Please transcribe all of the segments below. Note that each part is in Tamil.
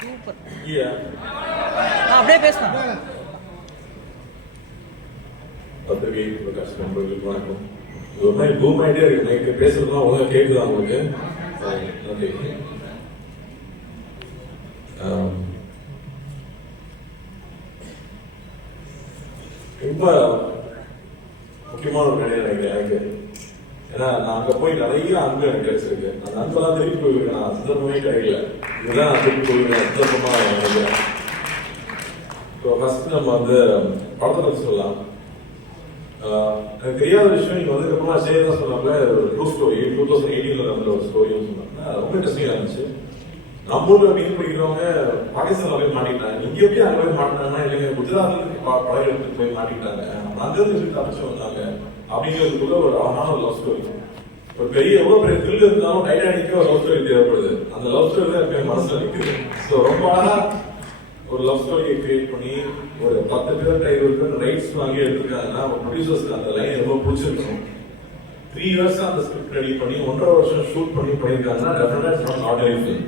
சூப்பர். அப்படியே பேசலாம். பத்திரிகை பிரகாஷ் நண்பர்களுக்கு வணக்கம். ஒரு மாதிரி பூம் ஆகிட்டே இருக்கு. நைட்டு பேசுறதுலாம் ஒழுங்கா கேட்குதா உங்களுக்கு? நன்றி. ரொம்ப முக்கியமான ஒரு நிலையை நினைக்கிறேன் எனக்கு. ஏன்னா நான் அங்கே போய் நிறைய அன்பு எனக்கு கிடைச்சிருக்கு. அந்த அன்பெல்லாம் திருப்பி போயிருக்கேன். நான் சந்தர்ப்பமே கிடைக்கல. இதுதான் நான் திருப்பி போயிருக்கேன் சந்தர்ப்பமாக நினைக்கிறேன். இப்போ ஃபர்ஸ்ட் நம்ம வந்து படத்தை பற்றி சொல்லலாம். எனக்கு தெரியாத விஷயம் நீங்க வந்து அப்புறமா சேர் தான் சொன்னாங்க. ஒரு ட்ரூ ஸ்டோரி 2018 நடந்த ஒரு ஸ்டோரின்னு சொன்னாங்க. ரொம்ப இன்ட்ரெஸ்டிங்கா இருந்துச்சு. நம்ம ஊர்ல மீன் பிடிக்கிறவங்க பாகிஸ்தான்ல போய் மாட்டிட்டாங்க. இங்க எப்படி அங்க போய் மாட்டினாங்கன்னா இல்லைங்க குஜராத்ல படகு எடுத்துட்டு போய் மாட்டிட்டாங்க. அங்கிருந்து தப்பிச்சு வந்தாங்க அப்படிங்கிறதுக்குள்ள ஒரு அழகான ஒரு லவ் ஸ்டோரி. ஒரு பெரிய எவ்வளவு பெரிய த்ரில் இருந்தாலும் டைட்டானிக்கே ஒரு லவ் ஸ்டோரி தேவைப்படுது. அந்த லவ் ஸ்டோரி தான் எப்பயும் மனசுல நிற்குது. ஸோ ரொம்ப அழகா ஒரு லவ் ஸ்டோரியை கிரியேட் பண்ணி ஒரு 10 பேர் 20 பேர் ரைட்ஸ் வாங்கி எடுத்துருக்காங்கன்னா ப்ரொடியூசர்ஸ்க்கு அந்த லைன் ரொம்ப பிடிச்சிருக்கணும். 3 years அந்த ஸ்கிரிப்ட் ரெடி பண்ணி 1.5 வருஷம் ஷூட் பண்ணி பண்ணியிருக்காங்கன்னா டெஃபினட்டா இட்ஸ் நாட் ஆர்டினரி ஃபிலிம்.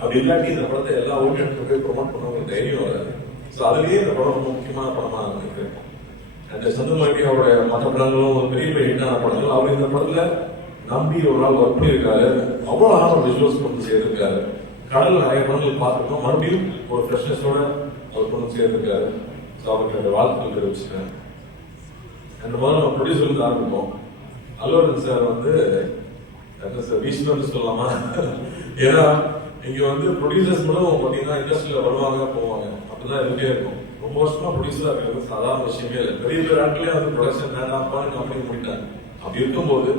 அப்படி இல்லாட்டி இந்த படத்தை எல்லா ஓடியன்ஸுக்கும் போய் ப்ரொமோட் பண்ணவங்களுக்கு தைரியம் வராது. ஸோ அதுலேயே இந்த படம் ரொம்ப முக்கியமான படமா நினைக்கிறேன். அண்ட் சந்தமாக்கி அவருடைய மற்ற படங்களும் ஒரு பெரிய பெரிய ஹிட்டான படங்கள். அவர் இந்த படத்துல நம்பி ஒரு நாள் ஒர்க் பண்ணியிருக்காரு. அவ்வளோ அழகான ஒரு விஷுவல்ஸ் கொண்டு சேர்த்திருக்காரு. கடல் நிறைய படங்கள் பார்த்துருக்கோம். மறுபடியும் ஒரு ஃப்ரெஷ்னஸோட அவர் கொண்டு சேர்த்திருக்காரு. ஸோ அவருக்கு வாழ்த்துக்கள் தெரிவிச்சுக்கிறேன். அந்த முதல்ல நம்ம ப்ரொடியூசர் ஆரம்பிப்போம். அல்லுவரன் சார் வந்து என்ன சார் வீஷ்ணு சொல்லலாமா? ஏன்னா இங்க வந்து ப்ரொடியூசர்ஸ் மட்டும் பார்த்தீங்கன்னா இண்டஸ்ட்ரியில வருவாங்க போவாங்க அப்படிதான் இருந்தே இருக்கும். ரொம்ப வருஷமா ப்ரொடியூசரா இருக்கிறது சாதாரண விஷயமே இல்லை. பெரிய பெரிய ஆட்களே வந்து ப்ரொடக்ஷன் வேண்டாம்ப்பான்னு கம்பெனி முடிட்டாங்க. அப்படி இருக்கும்போது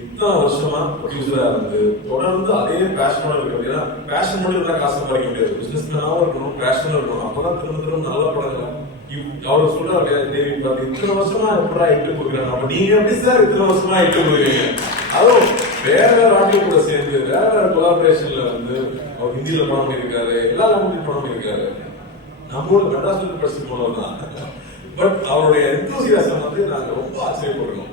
இத்தனை வருஷமா ப்ரொடியூசரா இருந்து தொடர்ந்து அதே பேஷனோட இருக்கு. அப்படின்னா பேஷன் மட்டும் இருந்தா காசு சம்பாதிக்க முடியாது. பிசினஸ் மேனாவும் இருக்கணும், பேஷனும் இருக்கணும். அப்பதான் திரும்ப நல்ல படங்கள் அவர் சொல்றாரு தேவி இத்தனை வருஷமா எப்படா இட்டு கொடுக்குறாங்க. அப்ப நீங்க எப்படி சார் இத்தனை வருஷமா இட்டு கொடுக்குறீங்க? அதுவும் வேற வேற ஆட்கள் கூட சேர்ந்து வேற வேற கொலாபரேஷன்ல வந்து அவர் ஹிந்தியில படம் பண்ணியிருக்காரு, எல்லா லாங்குவேஜ் படம் பண்ணியிருக்காரு. நம்மளோட மெட்ராஸ் பிரசிட் மூலம் தான். பட் அவருடைய எந்தூசியாசம் வந்து நாங்க ரொம்ப ஆச்சரியப்படுறோம்.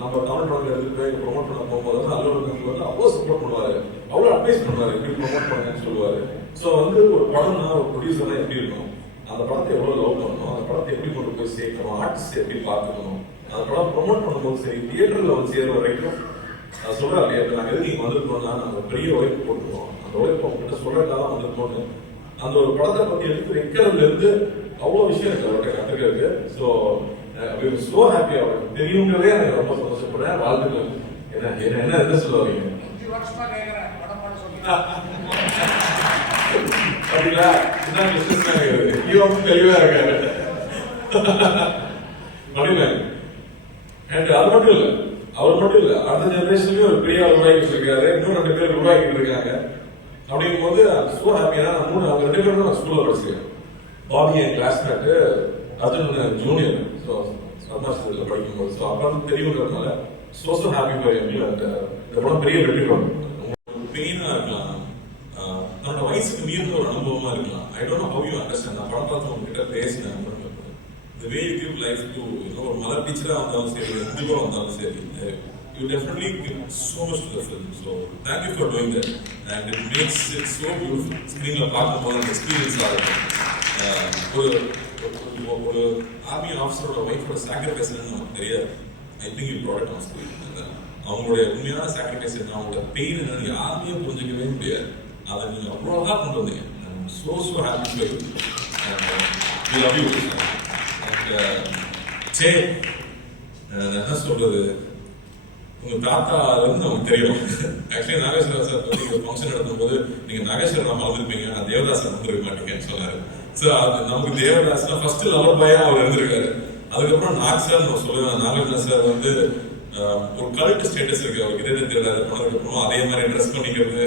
நம்ம தமிழ் படங்கள் எடுத்துட்டு போய் ப்ரொமோட் பண்ண போகும்போது அலுவலகத்துக்கு வந்து அவ்வளோ சப்போர்ட் பண்ணுவாரு, அவ்வளோ அட்வைஸ் பண்ணுவாரு, எப்படி ப்ரொமோட் பண்ணுங்கன்னு சொல்லுவாரு. ஸோ வந்து ஒரு படம்னா ஒரு ப்ரொடியூசர்னா எப்படி இருக்கணும், அந்த படத்தை எவ்வளவு லவ் பண்ணணும், அந்த படத்தை எப்படி கொண்டு போய் சேர்க்கணும், ஆர்டிஸ்ட் எப்படி பார்த்துக்கணும், அந்த படம் ப்ரொமோட் பண்ணும்போது சரி தியேட்டர்ல வந்து சேர்ற வரைக்கும் நான் சொல்றேன் இல்லையா, நாங்கள் எது நீங்க வந்திருக்கோம்னா நாங்கள் பெரிய உழைப்பு போட்டுருவோம். அந்த உழைப்பு உங்ககிட்ட சொல்றதுக்காக வந்திருக்கோம்னு அந்த ஒரு படத்தை பத்தி எடுத்து வைக்கிறதுல இருந்து அவ்வளவு விஷயம் எனக்கு அவர்கிட்ட கற்றுக்கிறது. So so happy. அவருக்கு தெரியுங்கிறதே எனக்கு ரொம்ப சந்தோஷப்படுறேன். வாழ்த்துக்கள். என்ன சொல்ல வரீங்க? அப்படிங்களா? இதுதான் பிசினஸ் மேனேஜர். தெளிவா இருக்காரு. அது மட்டும் இல்ல, அவர் மட்டும் இல்ல, அடுத்த ஜெனரேஷன்லயும் ஒரு பெரிய உருவாக்கிட்டு இருக்காரு. இன்னும் 2 பேர் உருவாக்கிட்டு இருக்காங்க. அப்படிங்கும் போது சோ ஹாப்பியா. அவங்க 2 பேரும் நான் ஸ்கூல்ல படிச்சிருக்கேன். பாபி என் கிளாஸ்மேட், அர்ஜுன் ஜூனியர். ஸோ சர்மாஸ்ல படிக்கும்போது ஸோ அப்பா தெரியுங்கிறதுனால சோ ஹாப்பி ஃபார் எம். இந்த படம் பெரிய வெற்றி படம். பெயினா இருக்கலாம், தன்னோட வயசுக்கு மீறின ஒரு அனுபவமா இருக்கலாம். I don't know how you understand. நான் படம் பார்த்து உங்ககிட்ட பேசினேன். The way you give life to ஒரு மலர் டீச்சரா வந்தாலும் சரி, எதுவா வந்தாலும் சரி, you definitely give so much to the film. So thank you for doing that, and it makes it so beautiful. ஸ்கிரீன்ல பார்க்கும்போது அந்த எக்ஸ்பீரியன்ஸ் ஆகும். ஒரு ஆர்மி ஆஃபீஸரோட ஒய்ஃபோட சாக்ரிஃபைஸ் நமக்கு தெரியாது. I think you broad it on screen. அவங்களுடைய உண்மையான சாக்ரிஃபைஸ் என்ன, அவங்களோட பெயின் என்னன்னு யாருமே புரிஞ்சுக்கவே முடியாது. அதை நீங்க அவ்வளோ அழகா கொண்டு வந்தீங்க. so happy for you. We love you. சரி, என்ன சொல்றது, உங்க தாத்தால இருந்து நமக்கு தெரியும். ஆக்சுவலி நாகேஸ்வரன் சார் பத்தி ஒரு ஃபங்க்ஷன் நடத்தும் போது நீங்க நாகேஸ்வரன் மறந்துருப்பீங்க, நான் தேவதாஸ் மறந்துருக்க மாட்டீங்கன்னு சொன்னாரு. ஸோ அது நமக்கு தேவதாஸ்னா ஃபர்ஸ்ட் லவர் பாயா அவர் இருந்திருக்காரு. அதுக்கப்புறம் நாக் சார் நான் சொல்லுவேன். நாகேஸ்வரன் சார் வந்து ஒரு கல்ட் ஸ்டேட்டஸ் இருக்கு அவருக்கு. இதே தெரியாது பண்ணதுக்கப்புறம் அதே மாதிரி ட்ரெஸ் பண்ணிக்கிறது,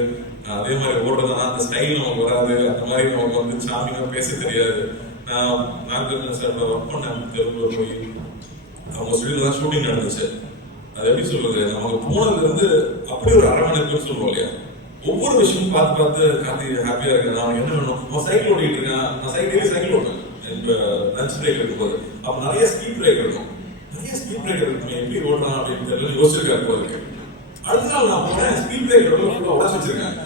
அதே மாதிரி ஓடுறதுனா அந்த ஸ்டைல் நமக்கு வராது. அந்த மாதிரி நமக்கு வந்து சாமியாக பேச தெரியாது. நான் நாகேஸ்வரன் சார் ஒர்க் பண்ணேன் தெலுங்குல போய். அவங்க ஸ்டுடியோல தான் ஷூட்டிங் நடந்துச்சு. அது எப்படி சொல்றது, நமக்கு போனதுல இருந்து அப்படி ஒரு அரவணைப்புன்னு சொல்லுவோம் இல்லையா. ஒவ்வொரு விஷயமும் பார்த்து பார்த்து கார்த்தி ஹாப்பியா இருக்கேன். நான் என்ன வேணும், அவன் சைக்கிள் ஓட்டிட்டு இருக்கேன். நான் சைக்கிள் ஓட்டுவேன் லஞ்ச் பிரேக் இருக்கும்போது. அப்ப நிறைய ஸ்பீட் பிரேக் இருக்கும். நிறைய ஸ்பீட் பிரேக் இருக்கு, எப்படி ஓட்டலாம் அப்படின்னு தெரியல யோசிச்சிருக்காரு போல இருக்கு. அடுத்த நாள் நான் போனேன், ஸ்பீட் பிரேக் ஃபுல்லா உடச்சு வச்சிருக்காங்க,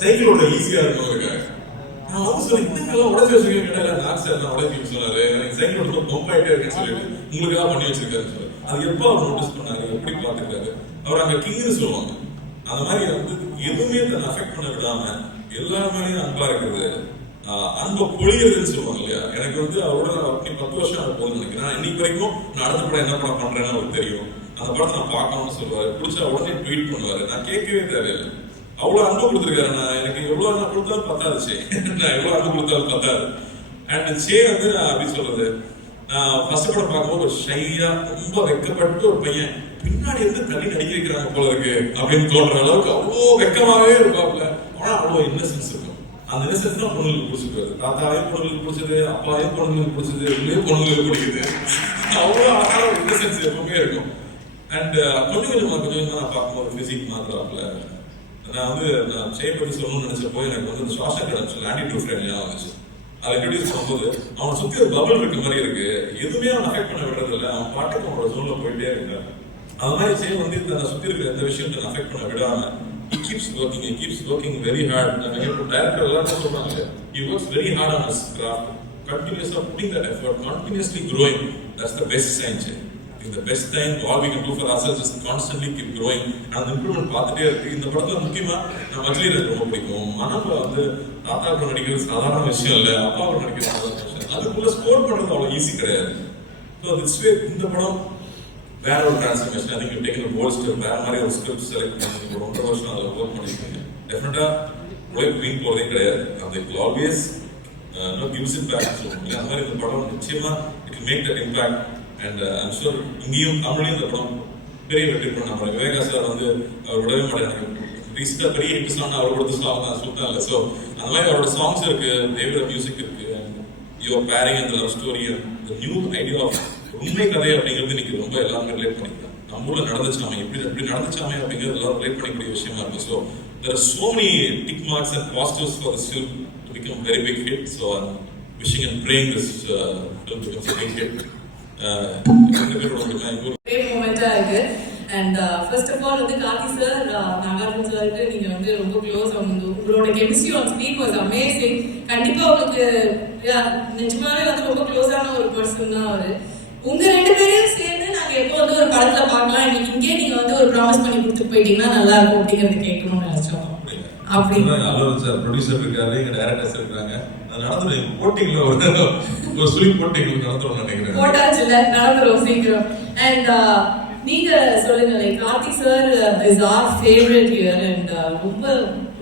சைக்கிள் ஓட்ட ஈஸியா இருக்கும். நான் வந்து சொல்லி இன்னும் உடச்சு வச்சிருக்கேன் கேட்டால, நாக் சார் நான் உடச்சு சொன்னாரு, எனக்கு சைக்கிள் ஓட்ட பம்ப் ஆயிட்டே இருக்குன்னு சொல்லிட்டு உங்களுக்காக பண்ணி வச்சிருக்காரு சார். அது எப்போ அவர் நோட்டீஸ் பண்ணாரு, எப்படி பாத்துக்கிறாரு, அவர் அங்க கிங்னு சொல்லுவாங்க. அந்த மாதிரி வந்து எதுவுமே தன்னை அஃபெக்ட் பண்ண விடாம எல்லா மேலேயும் அன்பா இருக்குது, அன்பை பொழியதுன்னு சொல்லுவாங்க இல்லையா. எனக்கு வந்து அவரோட 10 வருஷம் ஆக போகுதுன்னு நினைக்கிறேன். இன்னைக்கு வரைக்கும் நான் அடுத்த படம் என்ன படம் பண்றேன்னு அவருக்கு தெரியும். அந்த படத்தை நான் பார்க்கணும்னு சொல்லுவாரு, பிடிச்சா உடனே ட்வீட் பண்ணுவாரு. நான் கேட்கவே தேவையில்லை, அவ்வளவு அன்பு கொடுத்துருக்காரு. நான் எனக்கு எவ்வளவு நான் கொடுத்தாலும் பத்தாது, நான் எவ்வளவு அன்பு கொடுத்தாலும் பத்தாது. அண்ட் சே வந்து நான் அப்படி சொல்றது, நான் ஃபர்ஸ்ட் படம் பார்க்கும்போது ஒரு ஷையா ரொம்ப வெக்கப்பட்டு ஒரு பையன் பின்னாடி இருந்து தள்ளி நடிக்க வைக்கிறாங்க போல இருக்கு அப்படின்னு தோன்ற அளவுக்கு அவ்வளோ வெக்கமாவே இருப்பாப்ல. ஆனா அவ்வளோ இன்னசென்ஸ் இருக்கும். அந்த இன்னசென்ஸ் தான் பொண்ணுங்களுக்கு பிடிச்சிருக்காரு. தாத்தாவையும் பொண்ணுங்களுக்கு பிடிச்சது, அப்பாவையும் பொண்ணுங்களுக்கு பிடிச்சது, உள்ளே பொண்ணுங்களுக்கு பிடிக்குது. அவ்வளோ அழகான ஒரு இன்னசென்ஸ் எப்பவுமே இருக்கும். அண்ட் கொஞ்சம் கொஞ்சமா நான் பார்க்கும்போது பிசிக் மாத்திராப்ல நான் வந்து நான் ஷேப் பற்றி சொல்லணும்னு நினைச்சப்போ எனக்கு வந்து இந்த ஷாஷாங்க் ஆடம்ஸ் ஆன்டி ட்ரூ ஃப்ரெண்ட்லியா வந்துச்சு. அதை இன்ட்ரோடியூஸ் பண்ணும்போது அவனை சுத்தி ஒரு பபிள் இருக்க மாதிரி இருக்கு, எதுவுமே அவன் அஃபெக்ட் பண்ண விடுறது இல்லை, அவன் பாட்டுக்கு அவனோட ஜோன்ல போயிட்டே இருக்காரு. அந்த மாதிரி சே வந்து தன்னை சுத்தி இருக்கிற எந்த விஷயத்தை அஃபெக்ட் பண்ண விடாம he keeps working very hard. Director எல்லாரும் சொல்றாங்க, he works very hard on his craft, continuously putting that effort, continuously growing. That's the best science. The best thing all we can do for ourselves is constantly keep growing and improvement பார்த்துட்டே இருக்கு. இந்த படத்துல முக்கியமா நான் மஜ்லி எனக்கு ரொம்ப பிடிக்கும். மனம்ல வந்து தாத்தாவுக்கு நடிக்கிறது சாதாரண விஷயம் இல்லை, அப்பாவுக்கு நடிக்கிறது சாதாரண விஷயம். அதுக்குள்ள ஸ்கோர் பண்றது அவ்வளவு ஈஸி கிடையாது. ஸோ திஸ் வே இந்த படம் வேற ஒரு transformation. I think taken bold step, வேற மாதிரி ஒரு ஸ்கிரிப்ட் செலக்ட் பண்ணி ஒரு 1.5 வருஷம் அதில் ஒர்க் பண்ணிருக்கீங்க. டெஃபினட்டா உழைப்பு வீண் போறதே கிடையாது. அது ஆல்வேஸ் கிவ்ஸ் இட் பேக் சொல்லுவாங்க. அந்த மாதிரி இந்த படம் நிச்சயமா it will make that impact. And I'm sure இங்கேயும் தமிழையும் இந்த படம் பெரிய வெற்றி பண்ண போறேன். விவேகா சார் வந்து அவர் விடவே மாட்டேன். ரீசெண்டா பெரிய ஹிட் சாங் அவர் கொடுத்த சாங் தான் சுத்தம் இல்லை. ஸோ அந்த மாதிரி அவரோட சாங்ஸ் இருக்கு, தேவியோட மியூசிக் இருக்கு, யுவர் பேரிங் அந்த லவ் ஸ்டோரி, அந்த நியூ ஐடியா ஆஃப் உண்மை கதை அப்படிங்கிறது இன்னைக்கு ரொம்ப எல்லாருமே ரிலேட் பண்ணிக்கலாம். நம்ம ஊர்ல நடந்துச்சாமே, எப்படி நடந்துச்சாமே அப்படிங்கிறது எல்லாரும் ரிலேட் பண்ணிக்கூடிய விஷயமா இருக்கு. So there are so many tick marks and positives for this film to become very big hit. So I'm wishing and praying this film becomes a big hit. Great moment-ஆ இருக்கு. And first of all வந்து கார்த்தி சார், நாகார்ஜுன் சாருக்கு நீங்க வந்து ரொம்ப க்ளோஸ். உங்களோட chemistry on screen was amazing. கண்டிப்பா உங்களுக்கு நிஜமாவே வந்து ரொம்ப க்ளோஸான ஒரு பர்சன் தான் அவரு. உங்க 2 பேரையும் சேர்ந்து நாங்க எப்போ வந்து ஒரு படத்துல பார்க்கலாம், இன்னைக்கு இங்கே நீங்க வந்து ஒரு ப்ராமிஸ் பண்ணி கொடுத்துட்டு போயிட்டீங்கன்னா நல்லா இருக்கும் அப்படிங்கறது கேட்கணும்னு நினைச்சோம். அப்படின்னா அலோன் சார் ப்ரொடியூசர் இருக்காரு, எங்க டைரக்டர்ஸ் இருக்காங்க. அது நடந்து போட்டிங்ல ஒரு சுழி போட்டிங் நடத்துறோம் நினைக்கிறேன். போட்டாச்சுல நடந்துரும் சீக்கிரம். அண்ட் நீங்க சொல்லுங்க, like Karthi sir is our favourite here. And ரொம்ப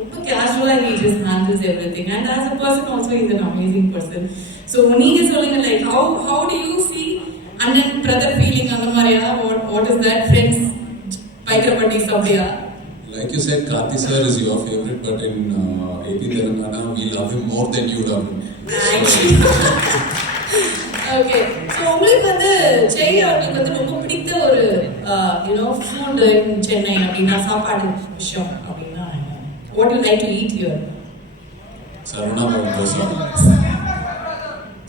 ரொம்ப கேஷுவலா he just handles everything, and as a person also he's an amazing person. So நீங்க சொல்லுங்க, like how do you see அண்ணன் பிரதர் ஃபீலிங்? அந்த மாதிரியா, what is that friends பைக்கரப்பட்டி அப்படியா? Like you said, Karthi sir is your favorite, but in AP Telangana, we love him more than you love him. Okay. So உங்களுக்கு வந்து ஜெய் அவர்களுக்கு வந்து ரொம்ப பிடித்த ஒரு ஃபுட் இன் சென்னை அப்படின்னா சாப்பாடு விஷயம் அப்படின்னா what you like to eat here? Sarvana Bhavan Dosa.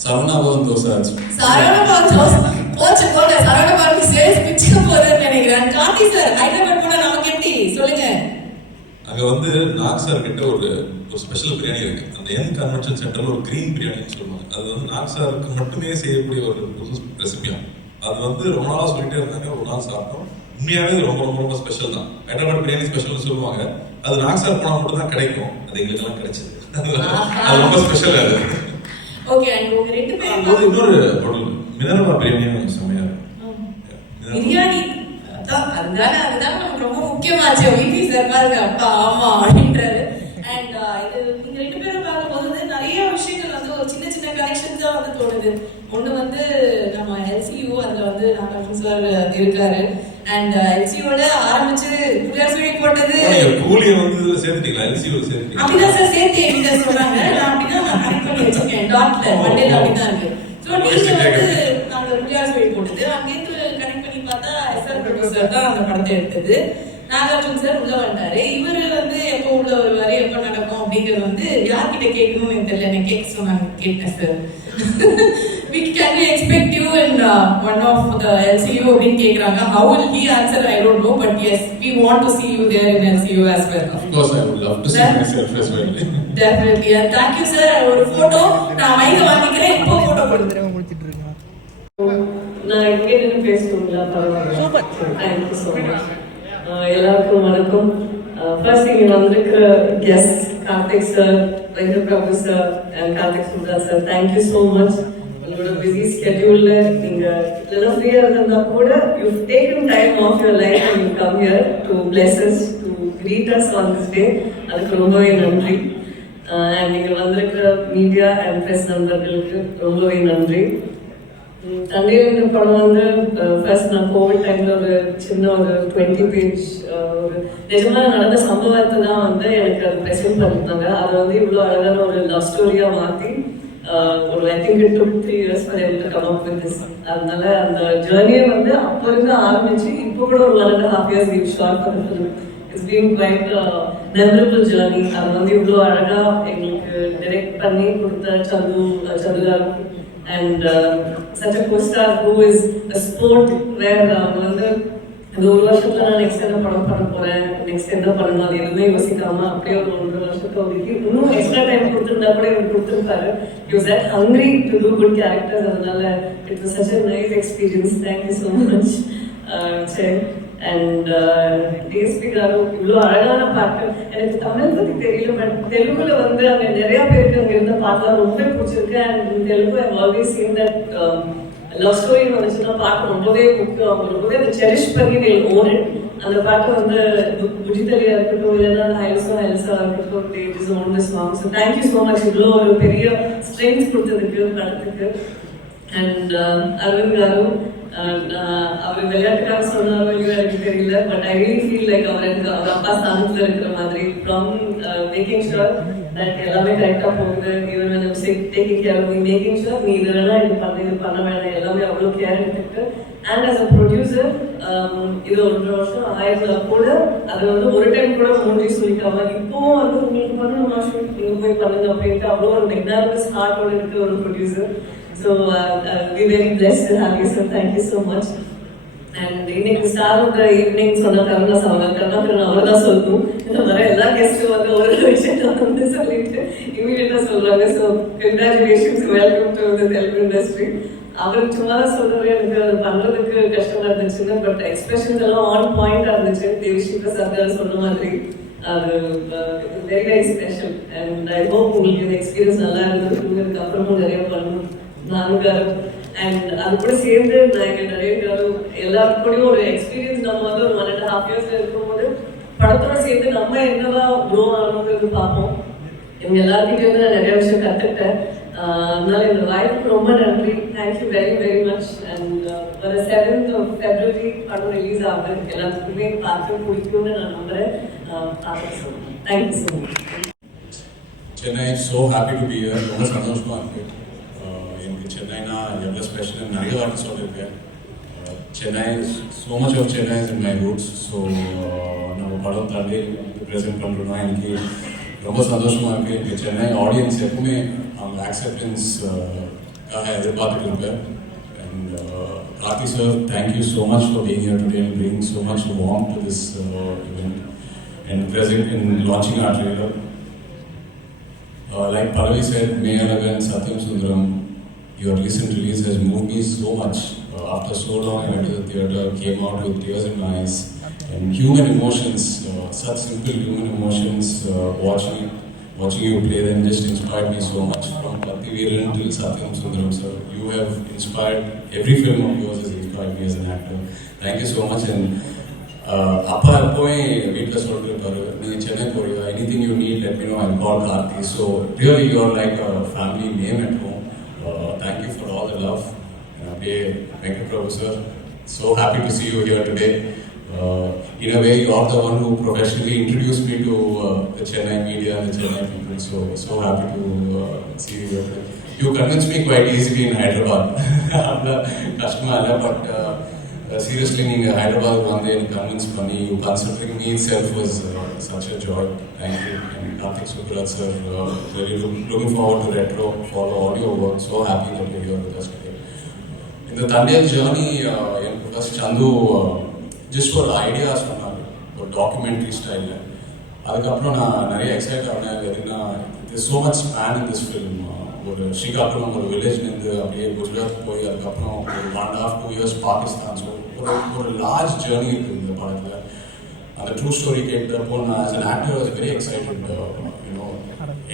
Sarvana Bhavan Dosa. Sarvana Bhavan Dosa. போச்சு போல சரவண பவனுக்கு சேல்ஸ் பிச்சுக்க போகுதுன்னு நினைக்கிறேன். கார்த்தி சார் ஹைதராபாத் போனா நமக்கு எப்படி சொல்லுங்க? அங்க வந்து நாக் சார் கிட்ட ஒரு ஸ்பெஷல் பிரியாணி இருக்கு. அந்த என் கன்வென்ஷன் சென்டர்ல ஒரு கிரீன் பிரியாணின்னு சொல்லுவாங்க. அது வந்து நாக் சாருக்கு மட்டுமே செய்யக்கூடிய ஒரு ரெசிபியா. அது வந்து ரொம்ப நாளா சொல்லிட்டே இருந்தாங்க. ஒரு நாள் சாப்பிட்டோம், உண்மையாவே ரொம்ப ரொம்ப ரொம்ப ஸ்பெஷல் தான். ஹைதராபாத் பிரியாணி ஸ்பெஷல்னு சொல்லுவாங்க. அது நாக் சார் போனா மட்டும் தான் கிடைக்கும். அது எங்களுக்கு எல்லாம் கிடைச்சது. அது ரொம்ப ஸ்பெஷல். அது ஓகே. அண்ட் உங்க 2 பேரும் அது இன்னொரு மினரவா பிரியாணியும் செமையா பிரியாணி அதுதான் நமக்கு ரொம்ப முக்கியமாச்சு. விபி சார் பாருங்க, அப்பா ஆமா அப்படின்றாரு. அண்ட் இது நீங்க 2 பேரும் பார்க்கும்போது நிறைய விஷயங்கள் வந்து ஒரு சின்ன சின்ன கனெக்ஷன்ஸ் தான் வந்து தோணுது. ஒண்ணு வந்து நம்ம எல்சியூ, அதுல வந்து நாகார்ஜுன் சார் இருக்காரு. அண்ட் எல்சியூட ஆரம்பிச்சு புலியார் சொல்லி போட்டது கூலியை வந்து சேர்த்துட்டீங்களா? எல்சியூ சேர்த்துட்டீங்களா? அப்படிதான் சார் சேர்த்து என்கிட்ட சொல்றாங்க. நான் அப்படின்னா நான் கனெக்ட் பண்ணி வச்சிருக்கேன். டாட்ல மண்டேல அப்படிதான் இருக்கு. ஸோ நீங்க வந்து நாங்க புலியார் சொல்லி போட்டது அங்கேருந்து கனெக்ட் பண்ணி பார்த்தா எஸ்ஆர் ப்ரொடியூசர் தான் அந்த படத்தை எடுத்தது. நாகார்ஜுன் சார் உள்ள வந்தாரு. இவரு வந்து எப்போ உள்ள வருவாரு, எப்போ நடக்கும் அப்படிங்கிறது வந்து யார்கிட்ட கேட்கணும்னு எனக்கு தெரியல. எனக்கு கேட்க சொன்னாங்க, கேட்டேன் sir. Can we expect you in one of the LCU அப்படின்னு கேக்குறாங்க. How will he answer? I don't know, but yes, we want to see you there in LCU as well. Of course, I would love to see myself as well. Definitely. And thank you sir. ஒரு photo நான் மைக்க வாங்கிக்கிறேன். இப்போ photo கொடுங்க. நான் எங்கே நின்று பேசணுங்களா? பரவாயில்ல. சூப்பர். Thank you so much. எல்லாருக்கும் வணக்கம். ஃபர்ஸ்ட் இங்கே வந்திருக்கிற guest Karthik sir, Venkat Prabhu sir and Karthik Sundara sir, thank you so much. உங்களோட பிஸி ஸ்கெடியூல்ல நீங்க இதெல்லாம் ஃப்ரீயா இருந்தா கூட you taken time off your life and you come here to bless us, to greet us on this day. அதுக்கு ரொம்பவே நன்றி. அண்ட் நீங்க வந்திருக்கிற மீடியா அண்ட் பிரஸ் நண்பர்களுக்கு ரொம்பவே நன்றி. தந்தையிலிருந்து படம் வந்து ஃபர்ஸ்ட் நான் கோவிட் டைம்ல ஒரு சின்ன ஒரு 20 பேஜ் ஒரு நிஜமா நடந்த சம்பவத்தை தான் வந்து எனக்கு அது ப்ரெசென்ட் பண்ணியிருந்தாங்க. அதை வந்து இவ்வளோ அழகான ஒரு லவ் ஸ்டோரியா மாற்றி ஒரு I think it took 3 years for him to come up with this. அதனால அந்த ஜேர்னியை வந்து அப்போ இருந்து ஆரம்பிச்சு இப்போ கூட ஒரு 1.5 years we've shot for the film. It's been quite a memorable journey. அது வந்து இவ்வளோ அழகா எங்களுக்கு டைரக்ட் பண்ணி கொடுத்த Chadoora and such a co-star who is a sport where வந்து இந்த ஒரு வருஷத்துல நான் நெக்ஸ்ட் என்ன படம் பண்ண போறேன், நெக்ஸ்ட் என்ன பண்ணணும் அது எதுவுமே யோசிக்காம அப்படியே ஒரு 1.5 வருஷத்தை ஒதுக்கி இன்னும் எக்ஸ்ட்ரா டைம் கொடுத்துருந்தா கூட எனக்கு கொடுத்துருப்பாரு. He was that hungry to do good characters. அதனால it was such a nice experience. Thank you so much. சரி அண்ட் டிஎஸ்பி காரு இவ்வளோ அழகான பாட்டு. எனக்கு தமிழ் பற்றி தெரியல, பட் தெலுங்குல வந்து அங்கே நிறைய பேருக்கு அங்கே இருந்த பாட்டுலாம் ரொம்ப பிடிச்சிருக்கு. And Telugu I always scene that love story வந்துச்சுன்னா பாட்டு ரொம்பவே முக்கியம். அவங்க ரொம்பவே அதை செரிஷ் பண்ணி ஓடு. அந்த பாட்டு வந்து புஜிதலியா இருக்கட்டும், இல்லைன்னா ஹைல்ஸா இருக்கட்டும், they is on the song. So thank you so much இவ்வளோ ஒரு பெரிய ஸ்ட்ரென்த் கொடுத்ததுக்கு படத்துக்கு. அண்ட் அரவிந்த் காரு அவர் விளையாட்டுக்காக சொன்னாரோ இல்லையோ எனக்கு தெரியல, but I really feel like அவர் அப்பா ஸ்தானத்தில் இருக்கிற மாதிரி. ஃப்ரம் மேக்கிங் ஷுர் தட் எல்லாமே கரெக்டாக போகுது, even taking care of me, making sure நீ இது வேணா இது பண்ண வேணாம், எல்லாமே அவ்வளோ கேர் எடுத்துக்கிட்டு. அண்ட் ஆஸ் அ ப்ரொடியூசர் இது 1.5 வருஷம் ஆயிருந்தா கூட அது வந்து ஒரு டைம் கூட மூடி சொல்லிக்காம இப்போவும் வந்து உங்களுக்கு பண்ணணும் ஷூட் நீங்கள் போய் பண்ணுங்க அப்படின்ட்டு அவ்வளோ ஒரு மெக்னானிமஸ் ஹார்ட்டோட இருக்கிற ஒரு producer. So we're very blessed to have you, so thank you so much. And இன்னைக்கு ஸ்டார் ஆஃப் த ஈவினிங் சொன்ன கருணாகரன் அவர் தான் சொல்லணும். இந்த மாதிரி எல்லா கெஸ்ட்டும் வந்து ஒரு விஷயத்தை வந்து சொல்லிட்டு இமீடியட்டாக சொல்றாங்க. So congratulations, welcome to the Telugu industry. அவர் சும்மா தான் சொல்றாரு, எனக்கு அது பண்றதுக்கு கஷ்டமா இருந்துச்சுன்னு, பட் எக்ஸ்பிரஷன்ஸ் எல்லாம் ஆன் பாயிண்டா இருந்துச்சு. தேவிஸ்ரீ பிரசாத் சார் சொன்ன மாதிரி அது very very special. And I hope உங்களுக்கு இந்த எக்ஸ்பீரியன்ஸ் நல்லா இருந்ததுக்கு அப்புறமும் நிறைய பண்ணணும் நான்காரு. அண்ட் அது கூட சேர்ந்து நான் நிறைய எல்லாருக்கூடையும் ஒரு எக்ஸ்பீரியன்ஸ் நம்ம வந்து ஒரு 1.5 years இருக்கும்போது படத்தோட சேர்ந்து நம்ம என்னவா க்ரோ ஆகணுங்கிறது பார்ப்போம். இவங்க எல்லாருக்கிட்டே வந்து நான் நிறைய விஷயம் கற்றுக்கிட்டேன். அதனால இந்த வாய்ப்புக்கு ரொம்ப நன்றி. Thank you very very much. And வர 7th of February படம் ரிலீஸ் ஆகுது. எல்லாத்துக்குமே பார்த்து பிடிக்கும்னு நான் நம்புறேன். Thank you so much. Chennai, so happy to be here. ரொம்ப சந்தோஷமா இருக்கு. எனக்கு சென்னைனா எவ்வளோ ஸ்பெஷல் நிறைய வாட்டி சொல்லியிருக்கேன். Chennai, so much of Chennai is in my roots. So நம்ம படம் தாண்டி ப்ரெசென்ட் பண்ணுறோம்னா எனக்கு ரொம்ப சந்தோஷமாக இருக்குது. எனக்கு சென்னை ஆடியன்ஸ் எப்பவுமே அவங்க ஆக்செப்டன்ஸ்க்காக எதிர்பார்த்துட்டு இருக்கேன். And Karthi sir, thank you so much for being here today and bringing so much warmth to this event and present in launching our trailer. Like Pallavi said, May 11, Satyam Sundaram, your recent release has moved me so much. After so long, I went to the theatre, came out with tears in my eyes, and human emotions, such simple human emotions, watching you play them just inspired me so much. From Patti Veeran till Satyam Sundaram sir, you have inspired, every film of yours has inspired me as an actor. Thank you so much. And அப்பா எப்போவே வீட்டில் சொல்லிருப்பாரு, நீங்கள் சென்னை போறியா, anything you need let me know, I call Karthi. So really you are like a family name at home. Thank you for all the love. அப்படியே Venkat Prabhu sir, so happy to see you here today. In a way, you are the one who professionally introduced me to the Chennai media and the Chennai people. So happy to see you here today. You convinced me quite easily in Hyderabad. Customer, but seriously, நீங்கள் ஹைதராபாத் வந்து எனக்கு கன்வின்ஸ் பண்ணி you considering me itself was such a joy. Thank you. And Karthik Subrata sir, very looking forward to Retro for the audio work. So happy that you're here with us today. இந்த தண்டேல் ஜேர்னி எனக்கு ஃபர்ஸ்ட் சந்து ஜஸ்ட் ஒரு ஐடியா சொன்னாங்க ஒரு டாக்குமெண்ட்ரி ஸ்டைலில். அதுக்கப்புறம் நான் நிறைய எக்ஸைட் ஆனேன். எதுனா இது so much span in this film. ஒரு ஸ்ரீகாக்குளம் ஒரு வில்லேஜ்லேருந்து அப்படியே குஜராத் போய் அதுக்கப்புறம் ஒரு 1.5 2 years பாகிஸ்தான். ஸோ ஒரு லார்ஜ் ஜேர்னி இருக்குது இந்த படத்தில். அந்த ட்ரூ ஸ்டோரி கேட்டப்போ நான் as an actor was very excited. You know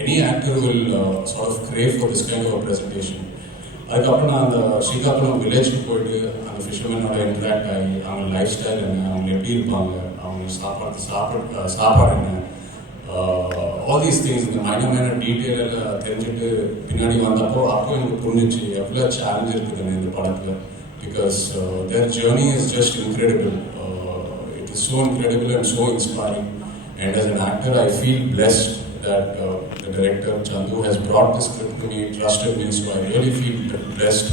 any actor will sort of crave for this kind of presentation. அதுக்கப்புறம் நான் அந்த ஸ்ரீகாக்குளம் வில்லேஜ்க்கு போயிட்டு அந்த ஃபிஷர்மேனோட இன்ட்ராக்ட் ஆகி அவங்க லைஃப் ஸ்டைல் என்ன, அவங்க எப்படி இருப்பாங்க, அவங்க சாப்பாடு என்ன, ஆல் தீஸ் திங்ஸ் இந்த மைனர் டீட்டெயிலில் தெரிஞ்சுட்டு பின்னாடி வந்தப்போ அப்போ எனக்கு புரிஞ்சிச்சு எவ்வளோ சேலஞ்ச் இருக்குதுன்னு இந்த படத்தில். Because there journey is just incredible. It is so incredible and so inspiring. And as an actor, I feel blessed that the director Chandu has brought this script to me, trusted me, so I really feel blessed.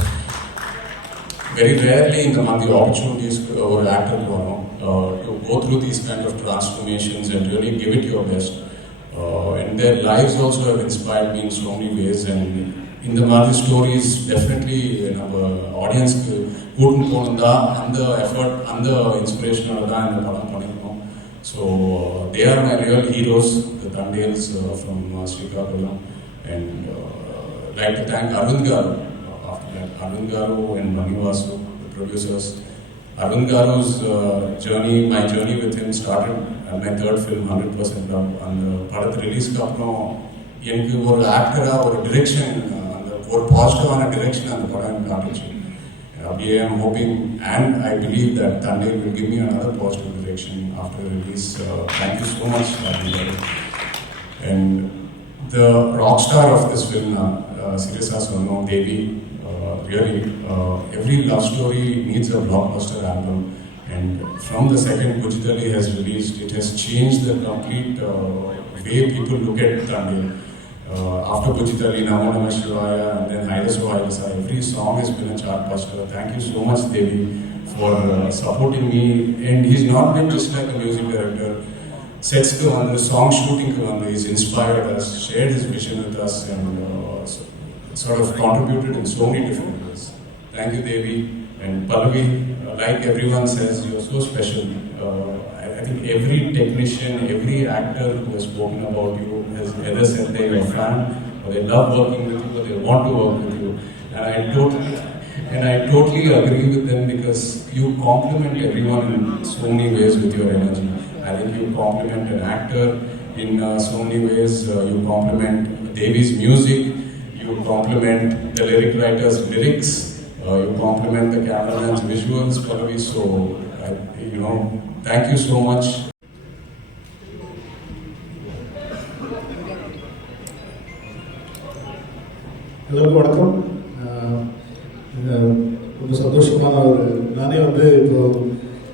Very rarely in the opportunities for an actor to go through these kind of transformations and really give it your best. And their lives also have inspired me in so many ways. And in the Madhi stories, definitely our audience couldn't go on the effort and the inspiration of the padam. So they are my real heroes, the Tandels from Srikakulam. And like to thank Arvind Garu. After that, Arvind Garu and Manivasu, the producers. Arvind Garu's journey, my journey with him started at my third film, 100% Love. And படத்து ரிலீஸ்க்கு அப்புறம் எனக்கு ஒரு ஆக்டராக ஒரு டிரெக்ஷன், அந்த ஒரு பாசிட்டிவான டிரெக்ஷன் அந்த படம் எனக்கு காட்டுச்சு. அப்படியே I'm hoping and I believe that Tandel will give me another positive direction after the release. Thank you so much, Arvind Garu. And the rock star of this film, Sirisa Sonno, Devi, really, every love story needs a blockbuster album. And from the second Bujitali has released, it has changed the complete way people look at Tandel. After Bujitali, Namo Namah Shivaya, and then Haidaso Haidasa, every song has been a chartbuster. Thank you so much, Devi, for supporting me. And he's not been just like a music director. Sets ku vandu, song shooting ku vandu, he's inspired us, shared his vision with us, and sort of contributed in so many different ways. Thank you, Devi. And Pallavi, like everyone says, you're so special. I think every technician, every actor who has spoken about you has either said they're a fan, or they love working with you, or they want to work with you. And I totally agree with them, because you complement everyone in so many ways with your energy. I think you complement an actor in so many ways. You complement Devi's music. You complement the lyric writer's lyrics. You complement the cameraman's visuals, Pallavi. So, thank you so much. எல்லாருக்கும் வணக்கம். ரொம்ப சந்தோஷமான நானே இப்போ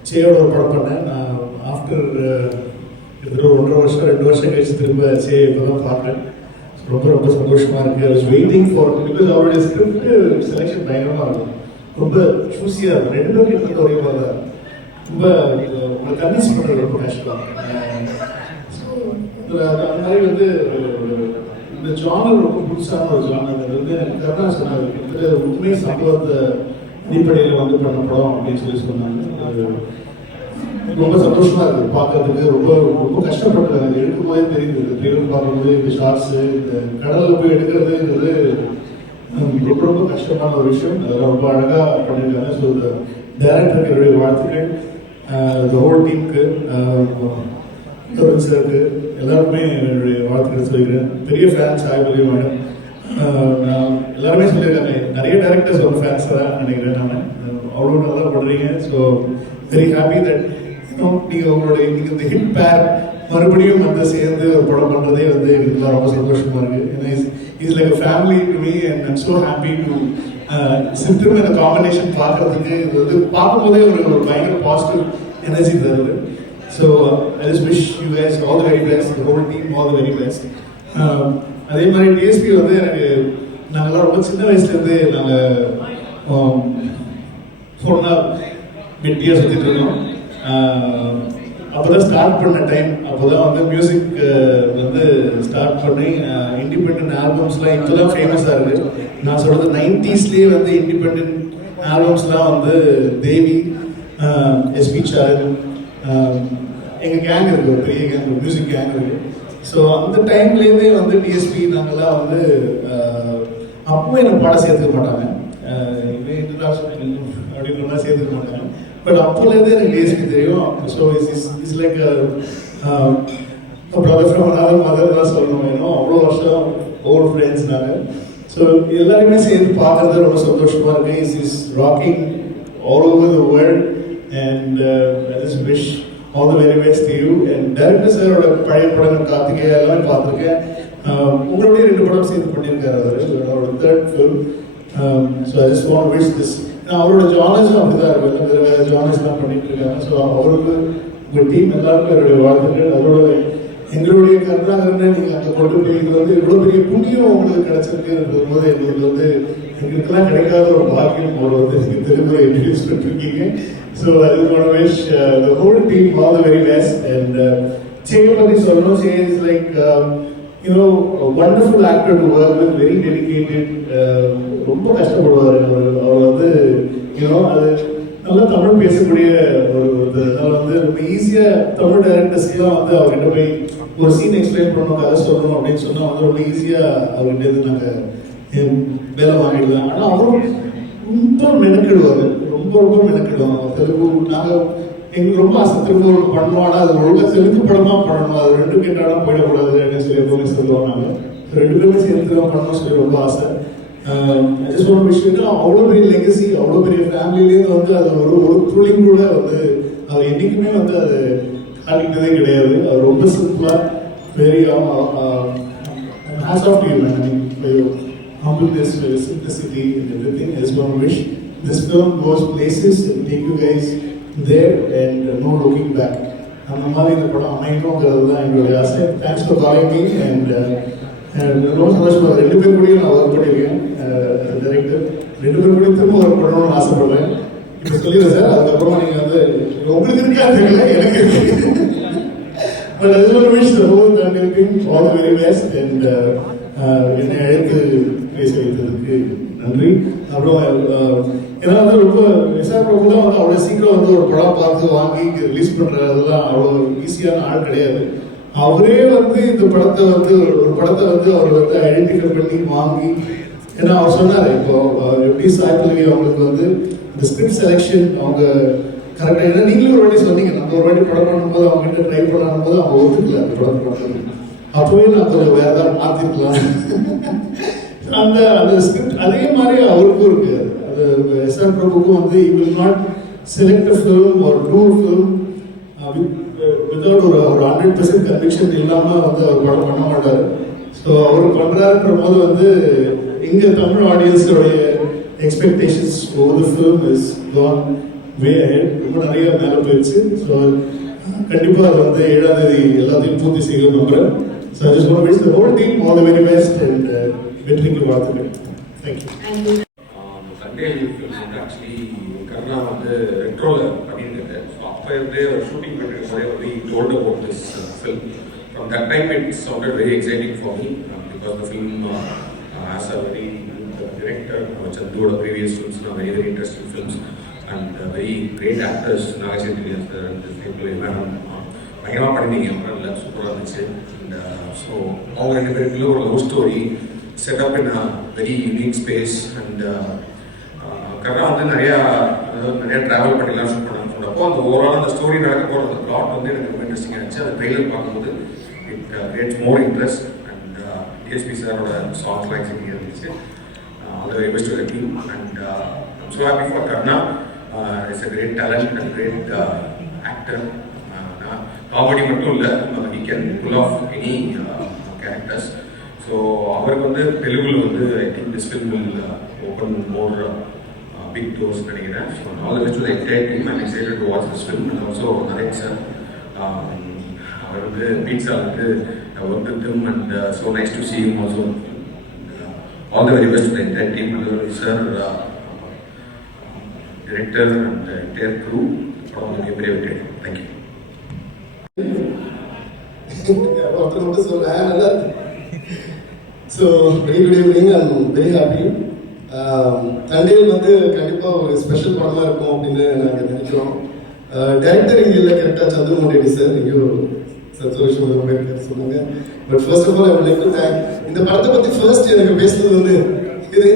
சேயோட ஒரு படம் பண்ணேன். நான் ஆஃப்டர் கிட்டத்தட்ட 1.5 வருஷம் 2 வருஷம் கழிச்சு திரும்ப சே இப்போ தான் பார்த்தேன். ரொம்ப ரொம்ப சந்தோஷமாக இருக்குது. I was waiting for, because அவருடைய ஸ்கிரிப்ட் செலெக்ஷன் பயங்கரமாக இருக்கும், ரொம்ப சூஸியாக இருக்கும். 2 பேரும் கிட்டத்தட்ட ஒரே மாதிரி தான். ரொம்ப உங்களை கன்வின்ஸ் பண்ணுறது ரொம்ப கஷ்டம். ஸோ அந்த மாதிரி இந்த ஜானர் ரொம்ப புதுசான ஒரு ஜானர். எனக்கு கரெக்டாக சொன்னாங்க, கிட்டத்தட்ட உண்மை சம்பவத்தை அடிப்படையில் பண்ண படம் அப்படின்னு சொன்னாங்க. ரொம்ப சந்தோஷமா இருக்கு பார்க்கறதுக்கு. ரொம்ப ரொம்ப கஷ்டப்பட்டாங்க. அது எடுக்கும் போதே தெரியுது, இந்த ட்ரெயிலர் பார்க்கும்போது இந்த ஷார்ட்ஸு, இந்த கடலில் போய் எடுக்கிறதுங்கிறது ரொம்ப ரொம்ப கஷ்டமான ஒரு விஷயம். அதெல்லாம் ரொம்ப அழகாக பண்ணியிருக்காங்க. ஸோ இந்த டைரக்டருக்கு என்னுடைய வாழ்த்துக்கள், இந்த ஹோல் டீமுக்கு, சாருக்கு, எல்லாருக்குமே என்னுடைய வாழ்த்துக்கள் சொல்லிக்கிறேன். பெரிய ஃபேன்ஸ் ஆகக்கூடிய மேடம். நான் எல்லாருமே சொல்லியிருக்காங்க, நிறைய டேரக்டர்ஸ் ஒரு ஃபேன்ஸ் தான் நினைக்கிறேன். நான் அவ்வளோ நல்லா பண்ணுறீங்க. ஸோ வெரி ஹாப்பி தட் நீங்கள் உங்களுடைய இந்த ஹிட் பேர் மறுபடியும் சேர்ந்து ஒரு படம் பண்ணுறதே எனக்கு ரொம்ப சந்தோஷமாக இருக்குது. ஏன்னா is like a family to me and I'm so happy to திரும்ப இந்த காம்பினேஷன் பார்க்கறதுக்கு. இது பார்க்கும்போதே ஒரு பயங்கர பாசிட்டிவ் எனர்ஜி தருது. So I just wish you guys all the very best, the whole team all the very best. அதே மாதிரி டிஎஸ்பி எனக்கு நாங்கள்லாம் ரொம்ப சின்ன வயசுலேருந்து நாங்கள் ஒன்றா வெட்டியாக சுற்றிட்டு இருக்கோம். அப்போ தான் ஸ்டார்ட் பண்ண டைம். அப்போ தான் மியூசிக் ஸ்டார்ட் பண்ணி இண்டிபெண்ட் ஆல்பம்ஸ்லாம் இப்போ தான் ஃபேமஸாக இருக்குது. நான் சொல்கிறது 90s இண்டிபெண்ட் ஆல்பம்ஸ்லாம் வந்து தேவி, எஸ்பி சாரன், எங்கள் கேங் இருக்குது, ஒரு பெரிய கேங், மியூசிக் கேங் இருக்குது. ஸோ அந்த டைம்லேருந்தே வந்து டிஎஸ்பி நாங்கள்லாம் வந்து அப்பவும் எனக்கு பாட சேர்த்துக்க மாட்டாங்க, அப்படின்றலாம் சேர்த்துக்க மாட்டாங்க. பட் அப்போலேருந்து எனக்கு டிஎஸ்பி தெரியும். So is like brother from another mother தான் சொல்லணும். வேணும் அவ்வளோ வருஷம் ஓல்ட் ஃப்ரெண்ட்ஸ் நாங்கள். ஸோ எல்லாருமே சேர்ந்து பார்க்கறது ரொம்ப சந்தோஷமாக இருக்குது. Is rocking all over the world and I just wish all the very best to you. And director சாரோட பழைய படங்கள் கார்த்திகேயா எல்லாமே பார்த்துருக்கேன். உங்களுடைய 2 படம் சேர்ந்து பண்ணியிருக்காரு அவரோட 3rd film. So I just want wish this. அவரோட ஜானர்ஸும் அப்படி தான் இருக்கும், வேறு வேறு ஜானர்ஸ்லாம் பண்ணிட்டு இருக்காங்க. ஸோ அவருக்கு உங்கள் டீம் எல்லாருக்கும் என்னுடைய வாழ்த்துக்கள். அதோட எங்களுடைய கருணாகரனை நீங்கள் அங்கே கொண்டு போய் இது வந்து இவ்வளோ பெரிய புண்ணியம் உங்களுக்கு கிடைச்சிருக்குன்றது போது எங்களுக்கு வந்து எங்களுக்கெல்லாம் கிடைக்காத ஒரு பாக்கியம் ஒரு வந்து நீங்கள் திரும்ப இன்ட்ரடியூஸ் பண்ணிருக்கீங்க. So I want wish the whole team all the very best. And சேவை பற்றி சொல்லணும். Say is like wonderful actor to work with, very dedicated. ரொம்ப கஷ்டப்படுவார் அவர் வந்து அது நல்லா தமிழ் பேசக்கூடிய ஒரு அதனால வந்து ரொம்ப ஈஸியாக தமிழ் டைரக்டர்ஸ்லாம் வந்து அவர்கிட்ட போய் ஒரு சீன் எக்ஸ்பிளைன் பண்ணணும், கதை சொல்லணும் அப்படின்னு சொன்னால் வந்து ரொம்ப ஈஸியாக அவர்கிட்ட நாங்கள் வேலை வாங்கிடலாம். ஆனால் அவரும் ரொம்ப மெனக்கிடுவார், ரொம்ப மெனக்கிடுவாங்க. தெலுங்கு நாங்கள் எங்களுக்கு ரொம்ப ஆசை திரும்ப ஒரு பண்ணணும், ஆனால் அது ரொம்ப தெலுங்கு படமாக பண்ணணும், அது 2 கேட்டாலும் போயிடக்கூடாது அப்படின்னு சொல்லி எப்பவுமே சொல்லுவாங்க. நாங்கள் 2 பேருமே சேர்த்து தான் பண்ணணும்னு சொல்லி ரொம்ப ஆசை. விஷயம் அவ்வளோ பெரிய லெகசி, அவ்வளோ பெரிய ஃபேமிலியிலேருந்து வந்து அது ஒரு துளியும் கூட வந்து அவர் என்றைக்குமே வந்து அது காட்டிக்கிட்டதே கிடையாது. அவர் ரொம்ப சிம்பிளாக very hats off you man. humble this simplicity and everything. I just want to wish this film goes places and take you guys there and no looking back. அந்த மாதிரி இந்த படம் அமையணுங்கிறது தான் எங்களுடைய ஆசை. Thanks for calling me. And ரொம்ப சந்தோஷமாக 2 பேர் கூடயும் நான் ஒர்க் பண்ணியிருக்கேன். டைரக்டர் 2 பேர் கூட திரும்ப ஒர்க் பண்ணணும்னு ஆசைப்படுறேன். இப்போ சொல்லிடுறேன் சார், அதுக்கப்புறமா நீங்கள் வந்து உங்களுக்கு இருக்கா தெரியல, எனக்கு இருக்கு. But I just want to wish the whole family team all the very best. and என்னை அழைத்து பேச வைத்ததுக்கு நன்றி. அப்புறம் ஏன்னா வந்து ரொம்ப எஸ்ஆர் பிரபு தான் வந்து அவ்வளோ சீக்கிரம் வந்து ஒரு படம் பார்த்து வாங்கி ரிலீஸ் பண்ணுறதெல்லாம் அவ்வளோ ஈஸியான ஆள் கிடையாது. அவரே வந்து இந்த படத்தை வந்து ஒரு படத்தை வந்து அவர் வந்து ஐடென்டிஃபை பண்ணி வாங்கி, ஏன்னா அவர் சொன்னார் இப்போ எப்படி சாய்பல்லவி அவங்களுக்கு வந்து இந்த ஸ்கிரிப்ட் செலெக்ஷன் அவங்க கரெக்டாக, ஏன்னா நீங்களும் ஒரு வாட்டி சொன்னீங்க, நம்ம ஒரு வாட்டி படம் பண்ணும்போது அவங்ககிட்ட ட்ரை பண்ணும் போது அவங்க ஒத்துக்கல அந்த படம் பண்ணணும், அப்போவே நான் கொஞ்சம் வேற ஏதாவது மாற்றிருக்கலாம். அந்த அந்த ஸ்கிரிப்ட் அதே மாதிரி அவருக்கும் இருக்கு. அது எஸ்ஆர் பிரபுக்கும் வந்து he will not select a film or do a film without ஒரு 100% கன்விக்ஷன் இல்லாமல் வந்து அவர் படம் பண்ண மாட்டார். ஸோ அவர் பண்ணுறாருன்ற போது வந்து இங்கே தமிழ் ஆடியன்ஸோடைய expectations over the film is gone way ahead, ரொம்ப நிறைய மேலே போயிடுச்சு. ஸோ கண்டிப்பாக அது வந்து 7ஆம் தேதி எல்லாத்தையும் பூர்த்தி செய்ய நம்புகிறேன். So I just want to wish the whole team all the very best and வெற்றிக்கு வாழ்த்துக்கள். தேங்க்யூ. சண்டே ஃபிலிம்ஸ் வந்து ஆக்சுவலி கருணா வந்து ரெட்ரோவில் பண்ணியிருக்காரு. ஸோ அப்போ இருந்தே ஒரு ஷூட்டிங் பண்ணிருக்கோம் வந்து told about this film. From that time it sounded very exciting for me because the film has a very good director, Chandu's previous films are very interesting films and very great actors. Nagachandri sir and people madam பயங்கரமாக பண்ணிங்க, அப்புறம் சூப்பராக இருந்துச்சு. And so அவங்க 2 பேருக்குள்ள ஒரு love story set up in a very unique space. And Karna வந்து நிறையா ட்ராவல் பண்ணிலாம் ஷூட் பண்ணாங்க. அப்போ அந்த ஓவரால் அந்த ஸ்டோரி நடக்க போகிற அந்த பிளாட் வந்து எனக்கு ரொம்ப இன்ட்ரெஸ்டிங்காக இருந்துச்சு. அந்த ட்ரெய்லர் பார்க்கும்போது it creates more interest. And DSP சாரோட சாங்ஸ் லைக்ஸ் இங்கே இருந்துச்சு. All the very best to the team. And I'm so happy for Karna. It's a great talent and great actor. Comedy மட்டும் இல்லை, he can pull off any characters. So அவருக்கு வந்து தெலுங்குல வந்து I think this film will open more big doors நினைக்கிறேன். So all the best to the entire team. I am excited to watch this film. And also Naren sir, அவர் வந்து பீட்ஸா வந்து work with him and so nice to see him also. All the very best to the entire team, sir, director and the entire crew. Thank you. So very good evening. I'm very happy தண்டையில் வந்து கண்டிப்பாக ஒரு ஸ்பெஷல் படமாக இருக்கும் அப்படின்னு நாங்கள் நினைக்கிறோம். டைரக்டர் இங்கே இல்லை, கரெக்டாக சந்திரமோடி சார் எங்கேயும் சந்தோஷம் சொன்னாங்க. But first of all I would like to thank இந்த படத்தை பற்றி ஃபர்ஸ்ட் எனக்கு பேசுனது வந்து இது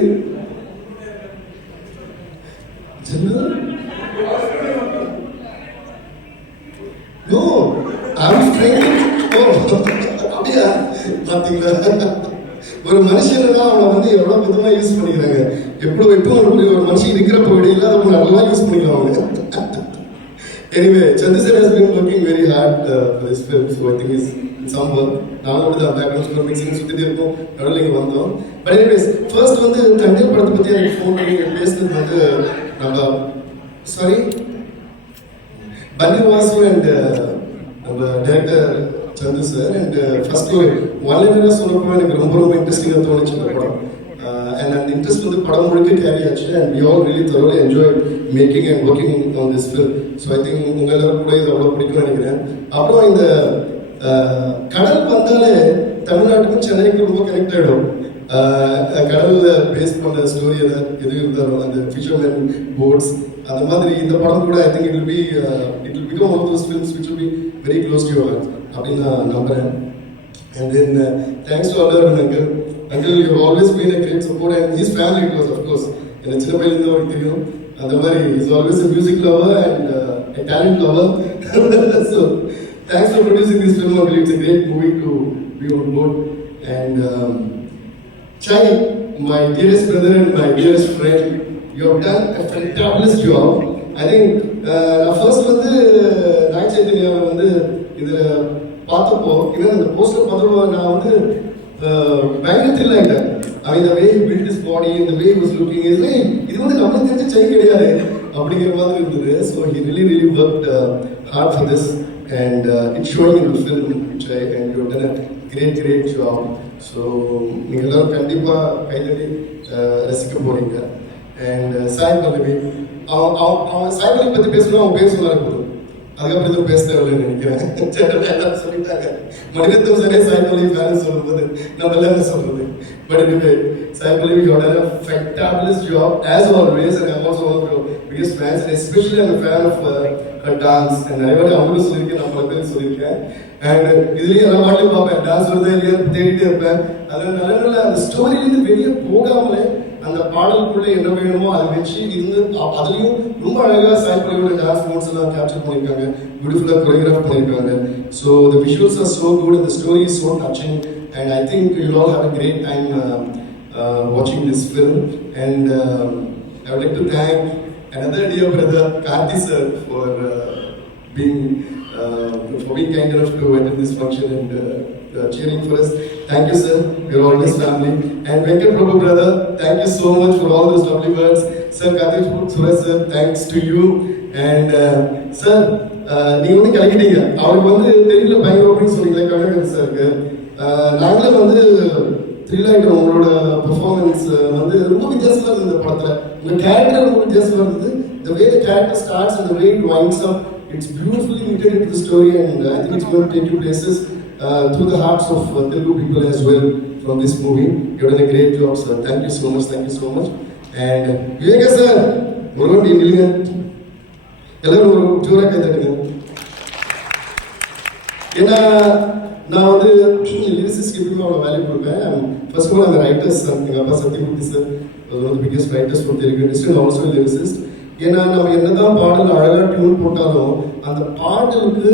நோ ஐம் ட்ரைனிங். ஓ அப்படியா பார்த்தீங்களா, ஒரு மனுஷனை தான் அவனை வந்து எவ்வளோ விதமாக யூஸ் பண்ணிக்கிறாங்க. எப்போ ஒரு மனுஷன் இருக்கிறப்ப விட இல்லாத நல்லா யூஸ் பண்ணிக்கலாம் அவங்க. Anyway, Chandu sir has been working very hard for this film, so I think he's in some work. Now the background score mixing சுத்தி இருக்கும் நடுவுல இங்க வந்தோம். But anyways, first வந்து தண்டை படத்தை பத்தி எனக்கு ஃபோன் பண்ணி பேசுறது வந்து நம்ம சாரி பன்னி வாசு அண்ட் நம்ம director Sandhu sir and first ஒன்லைனரா சொன்னப்போ எனக்கு ரொம்ப இன்ட்ரெஸ்டிங்காக தோணுச்சு இந்த படம். And அந்த இன்ட்ரெஸ்ட் வந்து படம் முழுக்க கேரி ஆச்சு. And we all really thoroughly enjoyed making and working on this film. So I think உங்க எல்லாரும் கூட இது அவ்வளோ பிடிக்கும்னு நினைக்கிறேன். அப்புறம் இந்த கடல் வந்தாலே தமிழ்நாட்டுக்கும் சென்னைக்கும் ரொம்ப கனெக்ட் ஆகிடும். கடல்ல பேஸ் பண்ண ஸ்டோரி எது இருந்தாலும் அந்த ஃபிஷர்மேன் போட்ஸ் அந்த மாதிரி இந்த படம் கூட I think it will become one of those films which will be very close to your heart அப்படின்னு நான் நம்புறேன். And then thanks to Adar and Uncle, you have always been a great support, and his family it was, of course. And சின்ன பையன் அவருக்கு தெரியும் அந்த மாதிரி he's always a music lover and a talent lover. So thanks for producing this film. I believe it's a great movie to be on board. And Chai, my dearest brother and my dearest friend, you have done a fantabulous job. I think first வந்து நாய் சைத்தன்யா வந்து இதை பார்த்தப்போ இவன் அந்த போஸ்டர் பார்த்தப்போ நான் வந்து பயங்கர த்ரில் ஆகிட்டேன். அவன் இந்த வே பில்ட் இஸ் பாடி, இந்த வே வாஸ் லுக்கிங் இஸ் இது வந்து நம்மளுக்கு தெரிஞ்ச சை கிடையாது அப்படிங்கிற மாதிரி இருந்தது. So he really worked hard for this and it's showing in the film and you have done a great job. So நீங்கள் எல்லாரும் கண்டிப்பாக கைதடி ரசிக்க போறீங்க. அண்ட் சாய் பல்லவி அவன் சாய் பல்லவி பற்றி பேசணும், அவன் பேர் சொன்னாரு போதும், அதுக்கப்புறம் எதுவும் பேச தேவையில்லைன்னு நினைக்கிறேன். சொல்லிட்டாங்க மணிரத்னம் சரியா சாய் பல்லவி ஃபேன் சொல்லும்போது நம்ம எல்லாம் சொல்றது. But anyway, Sai Pallavi, you have done a fantabulous job as always, and I'm also one of your biggest fans, and especially I'm a fan of her dance. And I have அவங்களும் சொல்லியிருக்கேன், நான் பல பேர் சொல்லியிருக்கேன். அண்ட் இதுலேயும் எல்லா பாட்டையும் பார்ப்பேன், டான்ஸ் வருது இல்லையா தேடிட்டே இருப்பேன். அதில் நல்ல அந்த ஸ்டோரியிலேருந்து வெளியே போகாமலே அந்த பாடலுக்குள்ளே என்ன வேணுமோ அதை வச்சு இருந்து அதுலேயும் ரொம்ப அழகாக சாய் பல்லவியோட டான்ஸ் மூவ்ஸ் எல்லாம் கேப்சர் பண்ணியிருக்காங்க, பியூட்டிஃபுல்லாக கொரியோகிராஃப் பண்ணியிருக்காங்க. So the visuals are so good and the story is so touching. And I think you'll all have a great time watching this film. And I would like to thank another dear brother, Karthi sir, for being kind enough to attend this function and cheering for us. Thank you, sir. We're always family. And Venkat Prabhu brother, thank you so much for all those lovely words. Sir, Karthi Suresh sir, thanks to you. And sir, நீங்க வந்து கலக்கிட்டீங்க. அவருக்கு வந்து தெரியல பயங்கரம் அப்படின்னு சொன்னீங்களே கணக்கன் சாருக்கு. நாங்களும் வந்து த்ரில் ஆகிட்டோம். உங்களோட பெர்ஃபார்மன்ஸ் வந்து ரொம்ப வித்தியாசமாக இருந்தது இந்த படத்தில். உங்கள் கேரக்டர் ரொம்ப வித்தியாசமாக இருந்தது. The way the character starts and the way it winds up, it's beautifully knitted into the story, and I think it's going to take you places through the hearts of Telugu people as well from this movie. You've done a great job, sir. Thank you so much. And Viveka sir, Murugan இல்லைங்க, எல்லாரும் ஒரு ஜோராக கை தட்டுங்க. ஏன்னா நான் வந்து லிரிசிஸ்ட்க்கு எப்பவுமே அவ்வளோ வேல்யூ கொடுப்பேன். ஃபர்ஸ்ட் ஆஃப் ஆல் அந்த ரைட்டர்ஸ், எங்கள் அப்பா Satyamurthy sir one of the biggest writers for Telugu industry and also lyricist. ஏன்னா நம்ம என்னதான் பாடல் அழகாக டியூன் போட்டாலும் அந்த பாடலுக்கு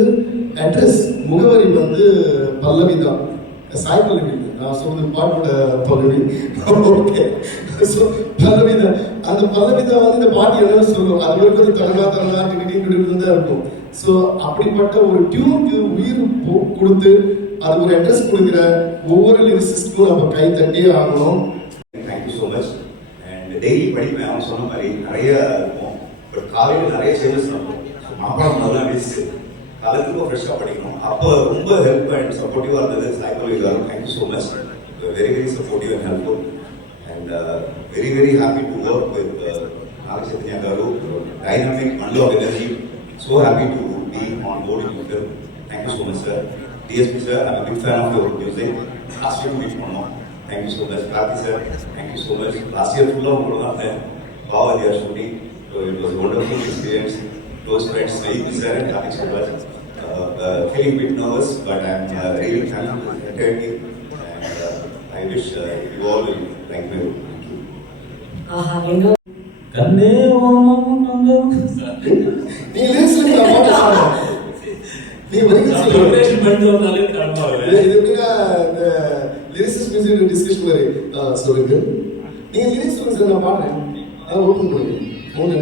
அட்ரஸ் முகவரி வந்து பல்லவி தான், சாய் பல்லவி. நான் சொல்றது பாட்டோட பல்லவி. ஓகே, ஸோ பல்லவி தான். அந்த பல்லவி தான் வந்து இந்த பாட்டு என்ன சொல்லும், அது வரைக்கும் தரணா கிட்டு தான் இருக்கும். ஸோ அப்படிப்பட்ட ஒரு டியூனுக்கு உயிர் கொடுத்து அது ஒரு அட்ரஸ் கொடுக்குற ஒவ்வொரு லிரிசிஸ்ட்க்கும் நம்ம கை தட்டியே ஆகணும். Thank you so much. And daily படிப்பேன், அவன் சொன்ன மாதிரி நிறைய இருக்கும். பட் காலையில் நிறைய சேஞ்சஸ் நடக்கும். மாப்பாடம் முதல்ல வேஸ்ட்டு, காலையில் ரொம்ப ஃப்ரெஷ்ஷாக படிக்கணும். அப்போ ரொம்ப ஹெல்ப் அண்ட் சப்போர்ட்டிவாக இருந்தது Sai Pallavi garu. Thank you so much. Very supportive and helpful. And very happy to work with Naga Chaitanya garu. Dynamic, bundle of energy. So happy to be on board in your film. Thank you so much, sir. DSP sir, I'm a big fan of your music. Last year we met. Thank you so much. Karthi sir, thank you so much. Last year ஃபுல்லாக உங்களோட தான் பாவதியார் shooting. It was wonderful experience. Close friends Vaithi sir and Karthik so much. Feeling a bit nervous, but I'm really thankful for the eternity, and I wish you all will like me. Thank you. கண்ணே ஓமம் நந்தம் நீ லிரிக்ஸ் நான் பாட்டு பாடுறேன். நீ வரிகள் சொல்லு. டொனேஷன் பண்ணிட்டு வந்தாலே காணுவாங்க. இது எப்படின்னா இந்த லிரிக்ஸ் மியூசிக் டிஸ்கஷன் மாதிரி சொல்லுங்க. நீ லிரிக்ஸ் சொல்லுங்க, நான் பாடுறேன். ஓப்பன் பண்ணுங்க ஃபோன்.